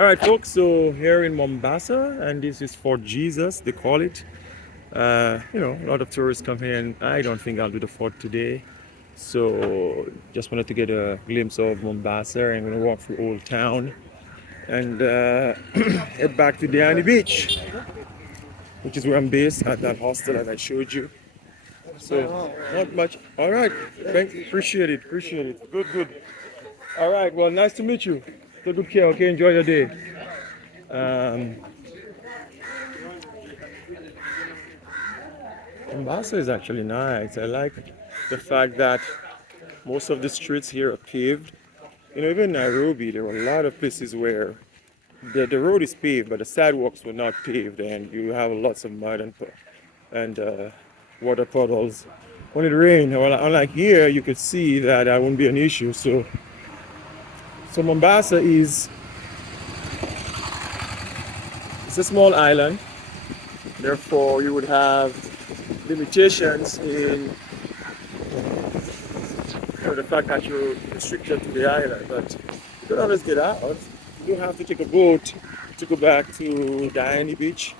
All right, folks. So here in Mombasa, and this is Fort Jesus, they call it. A lot of tourists come here, and I don't think I'll do the fort today. So just wanted to get a glimpse of Mombasa, and gonna walk through Old Town and head back to Diani Beach, which is where I'm based at that hostel that I showed you. So not much. All right, thanks. Appreciate it. Good, good. All right. Well, nice to meet you. Take good care. Okay, enjoy your day. Um, Mombasa is actually nice. I like the fact that most of the streets here are paved. Even in Nairobi, there were a lot of places where the road is paved, but the sidewalks were not paved, and you have lots of mud and water puddles. When it rained, well, unlike here, you could see that that wouldn't be an issue. So Mombasa is it's a small island. Therefore, you would have limitations in the fact that you're restricted to the island, but you can always get out. You don't have to take a boat to go back to Diani Beach.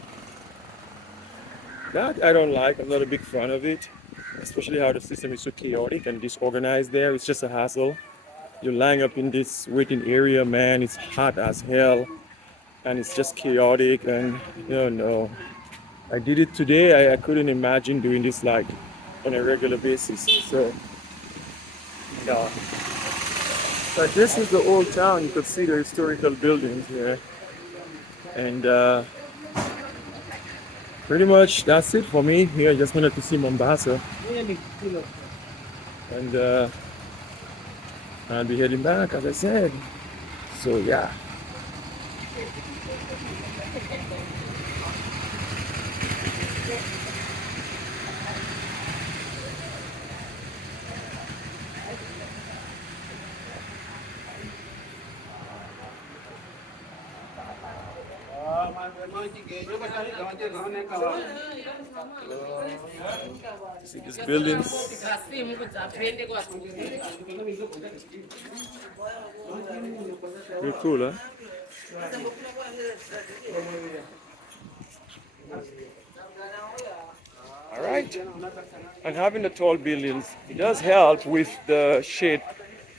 That I don't like. I'm not a big fan of it, especially how the system is so chaotic and disorganized there. It's just a hassle. You're lying up in this waiting area, man. It's hot as hell, and it's just chaotic. And no. I did it today. I couldn't imagine doing this like on a regular basis. So, yeah. But this is the old town. You could see the historical buildings here. And pretty much that's it for me here. I just wanted to see Mombasa. And I'll be heading back, as I said. So, yeah. See these buildings. Pretty cool, huh? All right. And having the tall buildings, it does help with the shade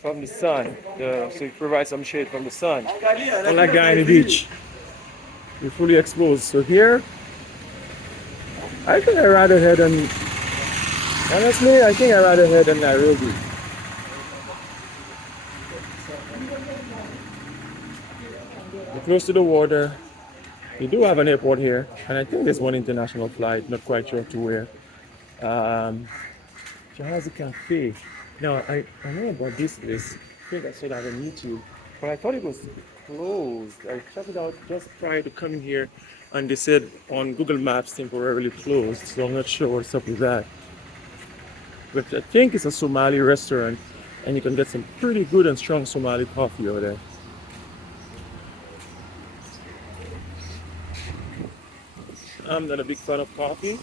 from the sun. So it provides some shade from the sun. Unlike Guyana Beach, you're fully exposed. So here, I think I rather head on, honestly, I think I rather head on Nairobi. You're close to the water. You do have an airport here, and I think there's one international flight, not quite sure to where. Um, Jahazi Cafe. Now, I know about this place. I think I saw that on YouTube, but I thought it was closed. I checked it out just prior to coming here, and they said on Google Maps temporarily closed, so I'm not sure what's up with that. But I think it's a Somali restaurant, and you can get some pretty good and strong Somali coffee over there. I'm not a big fan of coffee.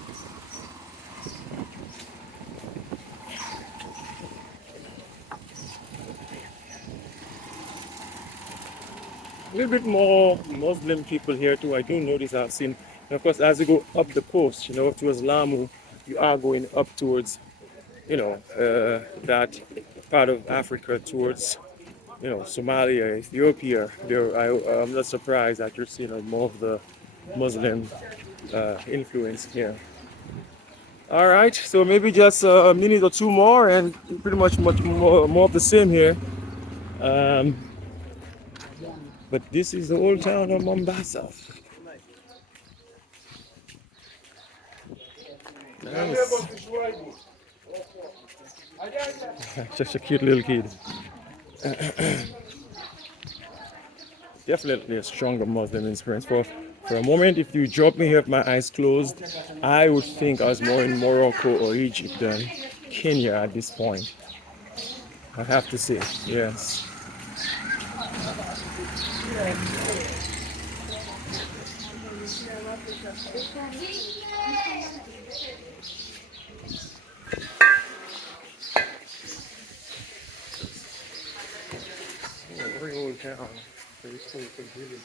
A little bit more Muslim people here too. I do notice I've seen, and of course, as you go up the coast, towards Lamu, you are going up towards, that part of Africa towards, Somalia, Ethiopia. I'm not surprised that you're seeing more of the Muslim influence here. All right, so maybe just a minute or two more, and pretty much more of the same here. Um, but this is the old town of Mombasa. Nice. Just a cute little kid. Definitely a stronger Muslim experience. For a moment, if you drop me here with my eyes closed, I would think I was more in Morocco or Egypt than Kenya at this point. I have to say, yes. Oh, very old town. Very historical village.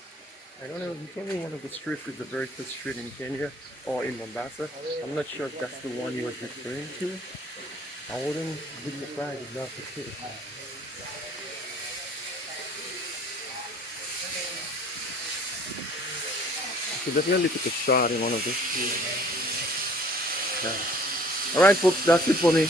I don't know. He told me one of the streets is the very first street in Kenya or in Mombasa. I'm not sure if that's the one he was referring to. I wouldn't be surprised if that's the case. So definitely take a shot in one of these. Yeah. All right, folks, that's it for me.